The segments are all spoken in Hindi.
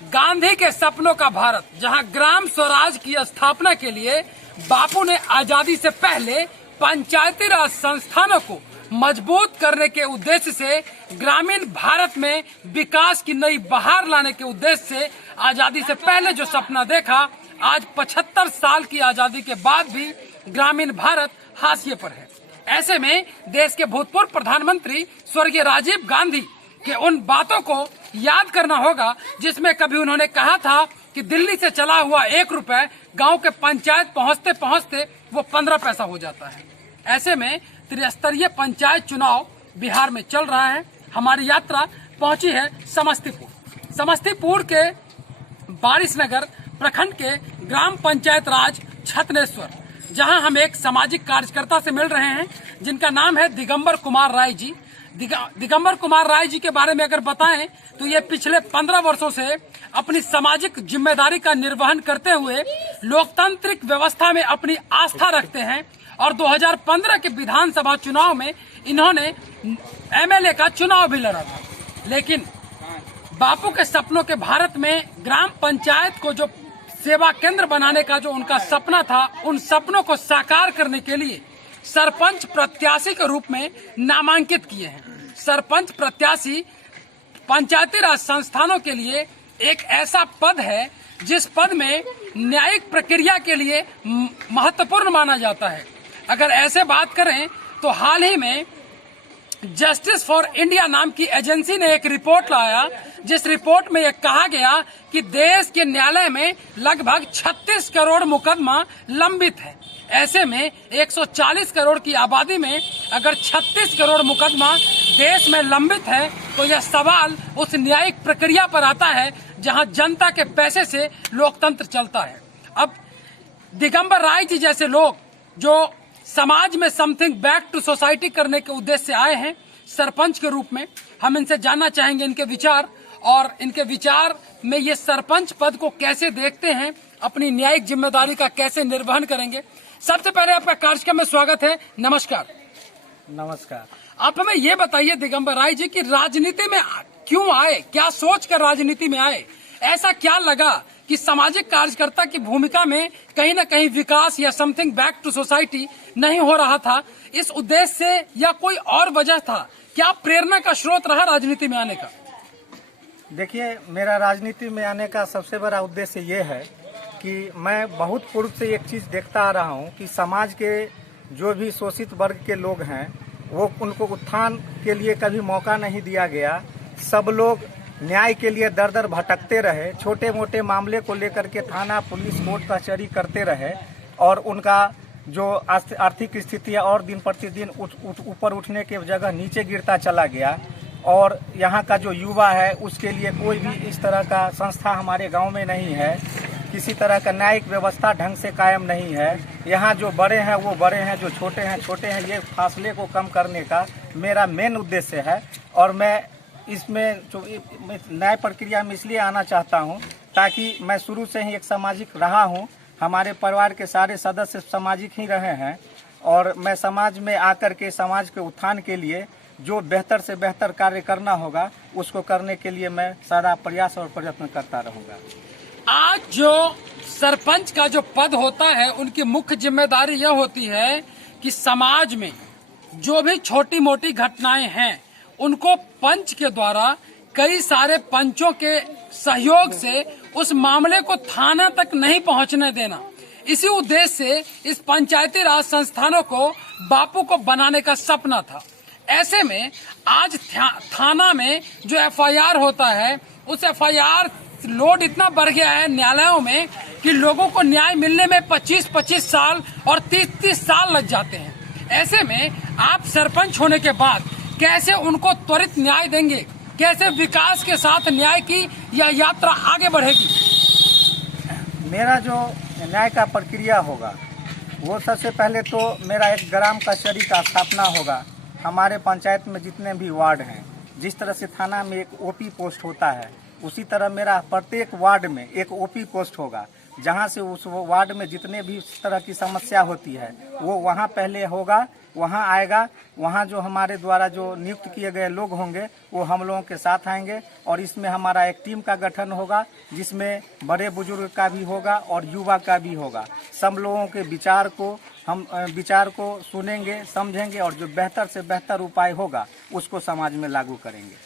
गांधी के सपनों का भारत, जहां ग्राम स्वराज की स्थापना के लिए बापू ने आजादी से पहले पंचायती राज संस्थानों को मजबूत करने के उद्देश्य से ग्रामीण भारत में विकास की नई बहार लाने के उद्देश्य से आजादी से पहले जो सपना देखा, आज 75 साल की आजादी के बाद भी ग्रामीण भारत हाशिए पर है। ऐसे में देश के भूतपूर्व प्रधानमंत्री स्वर्गीय राजीव गांधी के उन बातों को याद करना होगा जिसमें कभी उन्होंने कहा था कि दिल्ली से चला हुआ 1 रुपए गांव के पंचायत पहुंचते पहुंचते वो 15 पैसा हो जाता है। ऐसे में त्रिस्तरीय पंचायत चुनाव बिहार में चल रहा है। हमारी यात्रा पहुंची है समस्तीपुर के बारिशनगर प्रखंड के ग्राम पंचायत राज छतनेश्वर, जहां हम एक सामाजिक कार्यकर्ता से मिल रहे हैं जिनका नाम है दिगंबर कुमार राय जी। दिगंबर कुमार राय जी के बारे में अगर बताएं तो ये पिछले 15 वर्षों से अपनी सामाजिक जिम्मेदारी का निर्वहन करते हुए लोकतांत्रिक व्यवस्था में अपनी आस्था रखते हैं और 2015 के विधानसभा चुनाव में इन्होंने एमएलए का चुनाव भी लड़ा था। लेकिन बापू के सपनों के भारत में ग्राम पंचायत को जो सेवा केंद्र बनाने का जो उनका सपना था, उन सपनों को साकार करने के लिए सरपंच प्रत्याशी के रूप में नामांकित किए हैं। सरपंच प्रत्याशी पंचायती राज संस्थानों के लिए एक ऐसा पद है जिस पद में न्यायिक प्रक्रिया के लिए महत्वपूर्ण माना जाता है। अगर ऐसे बात करें तो हाल ही में जस्टिस फॉर इंडिया नाम की एजेंसी ने एक रिपोर्ट लाया, जिस रिपोर्ट में यह कहा गया कि देश के न्यायालय में लगभग 36 करोड़ मुकदमा लंबित है। ऐसे में 140 करोड़ की आबादी में अगर 36 करोड़ मुकदमा देश में लंबित है तो यह सवाल उस न्यायिक प्रक्रिया पर आता है जहां जनता के पैसे से लोकतंत्र चलता है। अब दिगंबर राय जी जैसे लोग जो समाज में समथिंग बैक टू सोसाइटी करने के उद्देश्य से आए हैं सरपंच के रूप में, हम इनसे जानना चाहेंगे इनके विचार और इनके विचार में ये सरपंच पद को कैसे देखते हैं, अपनी न्यायिक जिम्मेदारी का कैसे निर्वहन करेंगे। सबसे पहले आपका कार्यक्रम में स्वागत है। नमस्कार। नमस्कार। आप हमें ये बताइए दिगंबर राय जी कि राजनीति में क्यों आए, क्या सोच कर राजनीति में आए, ऐसा क्या लगा कि सामाजिक कार्यकर्ता की भूमिका में कहीं न कहीं विकास या समथिंग बैक टू सोसाइटी नहीं हो रहा था, इस उद्देश्य से या कोई और वजह था? क्या प्रेरणा का स्रोत रहा राजनीति में आने का? देखिए, मेरा राजनीति में आने का सबसे बड़ा उद्देश्य ये है कि मैं बहुत पूर्व से एक चीज़ देखता आ रहा हूँ कि समाज के जो भी शोषित वर्ग के लोग हैं वो उनको उत्थान के लिए कभी मौका नहीं दिया गया। सब लोग न्याय के लिए दर दर भटकते रहे, छोटे मोटे मामले को लेकर के थाना पुलिस कोर्ट कचहरी करते रहे और उनका जो आर्थिक स्थिति और दिन प्रतिदिन ऊपर उठने के जगह नीचे गिरता चला गया। और यहाँ का जो युवा है उसके लिए कोई भी इस तरह का संस्था हमारे गांव में नहीं है, किसी तरह का न्यायिक व्यवस्था ढंग से कायम नहीं है। यहाँ जो बड़े हैं वो बड़े हैं, जो छोटे हैं छोटे हैं, ये फासले को कम करने का मेरा मेन उद्देश्य है। और मैं इसमें जो न्याय प्रक्रिया में इसलिए आना चाहता हूँ ताकि मैं शुरू से ही एक सामाजिक रहा हूँ, हमारे परिवार के सारे सदस्य सामाजिक ही रहे हैं और मैं समाज में आकर के समाज के उत्थान के लिए जो बेहतर से बेहतर कार्य करना होगा उसको करने के लिए मैं सारा प्रयास और प्रयत्न करता रहूँगा। आज जो सरपंच का जो पद होता है उनकी मुख्य जिम्मेदारी यह होती है कि समाज में जो भी छोटी मोटी घटनाएं हैं उनको पंच के द्वारा कई सारे पंचों के सहयोग से उस मामले को थाना तक नहीं पहुंचने देना। इसी उद्देश्य से इस पंचायती राज संस्थानों को बापू को बनाने का सपना था। ऐसे में आज थाना में जो एफआईआर होता है उस एफआईआर लोड इतना बढ़ गया है न्यायालयों में कि लोगों को न्याय मिलने में 25-25 साल और 30-30 साल लग जाते हैं। ऐसे में आप सरपंच होने के बाद कैसे उनको त्वरित न्याय देंगे, कैसे विकास के साथ न्याय की यह यात्रा आगे बढ़ेगी? मेरा जो न्याय का प्रक्रिया होगा वो सबसे पहले तो मेरा एक ग्राम कचहरी का स्थापना होगा। हमारे पंचायत में जितने भी वार्ड हैं, जिस तरह से थाना में एक ओपी पोस्ट होता है उसी तरह मेरा प्रत्येक वार्ड में एक ओपी पोस्ट होगा। जहाँ से उस वार्ड में जितने भी तरह की समस्या होती है वो वहाँ पहले होगा, वहाँ आएगा। वहाँ जो हमारे द्वारा जो नियुक्त किए गए लोग होंगे वो हम लोगों के साथ आएंगे और इसमें हमारा एक टीम का गठन होगा जिसमें बड़े बुजुर्ग का भी होगा और युवा का भी होगा। सब लोगों के विचार को सुनेंगे, समझेंगे और जो बेहतर से बेहतर उपाय होगा उसको समाज में लागू करेंगे।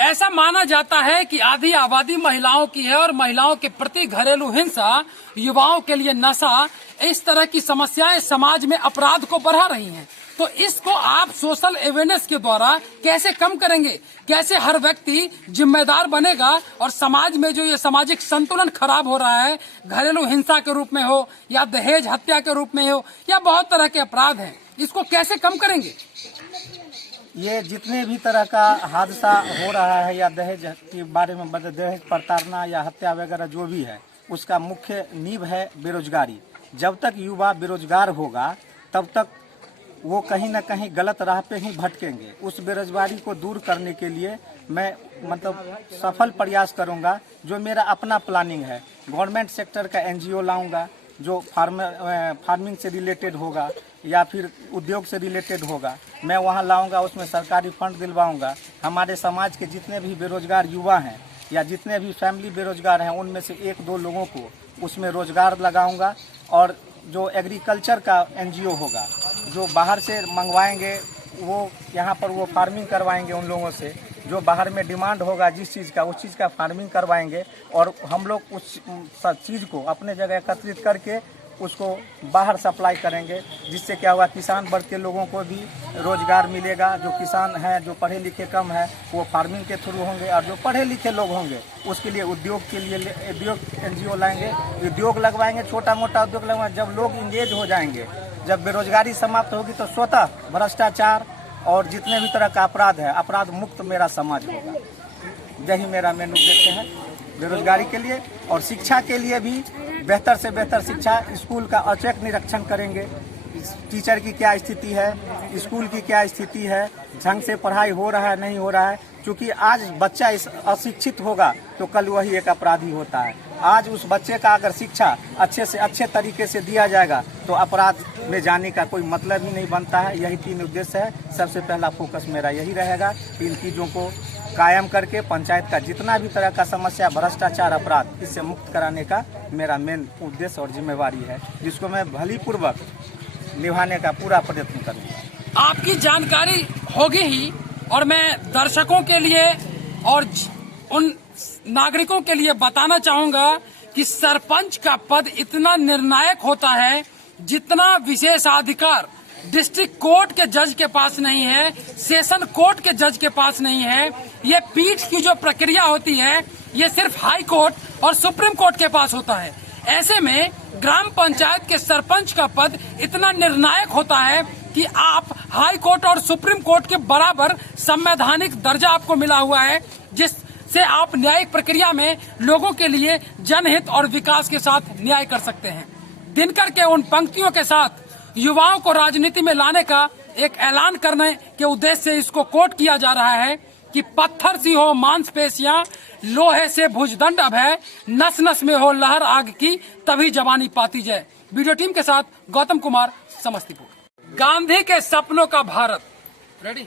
ऐसा माना जाता है कि आधी आबादी महिलाओं की है और महिलाओं के प्रति घरेलू हिंसा, युवाओं के लिए नशा, इस तरह की समस्याएं समाज में अपराध को बढ़ा रही हैं। तो इसको आप सोशल अवेयरनेस के द्वारा कैसे कम करेंगे? कैसे हर व्यक्ति जिम्मेदार बनेगा और समाज में जो ये सामाजिक संतुलन खराब हो रहा है, घरेलू हिंसा के रूप में हो या दहेज हत्या के रूप में हो या बहुत तरह के अपराध हैं, इसको कैसे कम करेंगे? ये जितने भी तरह का हादसा हो रहा है या दहेज के बारे में दहेज प्रताड़ना या हत्या वगैरह जो भी है, उसका मुख्य नींव है बेरोजगारी। जब तक युवा बेरोजगार होगा तब तक वो कहीं ना कहीं गलत राह पे ही भटकेंगे। उस बेरोजगारी को दूर करने के लिए मैं सफल प्रयास करूंगा। जो मेरा अपना प्लानिंग है, गवर्नमेंट सेक्टर का NGO लाऊंगा जो फार्मिंग से रिलेटेड होगा या फिर उद्योग से रिलेटेड होगा, मैं वहां लाऊंगा। उसमें सरकारी फंड दिलवाऊंगा। हमारे समाज के जितने भी बेरोजगार युवा हैं या जितने भी फैमिली बेरोजगार हैं उनमें से 1-2 लोगों को उसमें रोजगार लगाऊंगा। और जो एग्रीकल्चर का NGO होगा, जो बाहर से मंगवाएंगे वो यहाँ पर वो फार्मिंग करवाएंगे उन लोगों से। जो बाहर में डिमांड होगा जिस चीज़ का, उस चीज़ का फार्मिंग करवाएंगे और हम लोग उस चीज़ को अपने जगह एकत्रित करके उसको बाहर सप्लाई करेंगे। जिससे क्या होगा, किसान वर्ग के लोगों को भी रोजगार मिलेगा। जो किसान हैं, जो पढ़े लिखे कम है, वो फार्मिंग के थ्रू होंगे और जो पढ़े लिखे लोग होंगे उसके लिए उद्योग के लिए उद्योग NGO लाएंगे, उद्योग लगवाएंगे, छोटा मोटा उद्योग लगवाएंगे। जब लोग इंगेज हो जाएंगे, जब बेरोजगारी समाप्त होगी तो स्वतः भ्रष्टाचार और जितने भी तरह का अपराध है, अपराध मुक्त मेरा समाज होगा। यही मेरा मेन उद्देश्य है बेरोजगारी के लिए। और शिक्षा के लिए भी बेहतर से बेहतर शिक्षा, स्कूल का औचक निरीक्षण करेंगे। टीचर की क्या स्थिति है, स्कूल की क्या स्थिति है, ढंग से पढ़ाई हो रहा है नहीं हो रहा है। क्योंकि आज बच्चा अशिक्षित होगा तो कल वही एक अपराधी होता है। आज उस बच्चे का अगर शिक्षा अच्छे से अच्छे तरीके से दिया जाएगा तो अपराध में जाने का कोई मतलब ही नहीं बनता है। यही 3 उद्देश्य है। सबसे पहला फोकस मेरा यही रहेगा, इन चीज़ों को कायम करके पंचायत का जितना भी तरह का समस्या, भ्रष्टाचार, अपराध, इससे मुक्त कराने का मेरा मेन उद्देश्य और जिम्मेवारी है, जिसको मैं भलीपूर्वक निभाने का पूरा प्रयत्न करूँगा। आपकी जानकारी होगी ही और मैं दर्शकों के लिए और उन नागरिकों के लिए बताना चाहूंगा कि सरपंच का पद इतना निर्णायक होता है जितना विशेषाधिकार डिस्ट्रिक्ट कोर्ट के जज के पास नहीं है, सेशन कोर्ट के जज के पास नहीं है। ये पीठ की जो प्रक्रिया होती है ये सिर्फ हाई कोर्ट और सुप्रीम कोर्ट के पास होता है। ऐसे में ग्राम पंचायत के सरपंच का पद इतना निर्णायक होता है कि आप हाई कोर्ट और सुप्रीम कोर्ट के बराबर संवैधानिक दर्जा आपको मिला हुआ है, जिससे आप न्यायिक प्रक्रिया में लोगों के लिए जनहित और विकास के साथ न्याय कर सकते हैं। दिनकर के उन पंक्तियों के साथ युवाओं को राजनीति में लाने का एक ऐलान करने के उद्देश्य से इसको कोट किया जा रहा है कि पत्थर सी हो मांसपेशियां, लोहे से भुजदंड अभय, नस नस में हो लहर आग की, तभी जवानी पाती जाए। वीडियो टीम के साथ गौतम कुमार, समस्तीपुर। गांधी के सपनों का भारत। रेडी।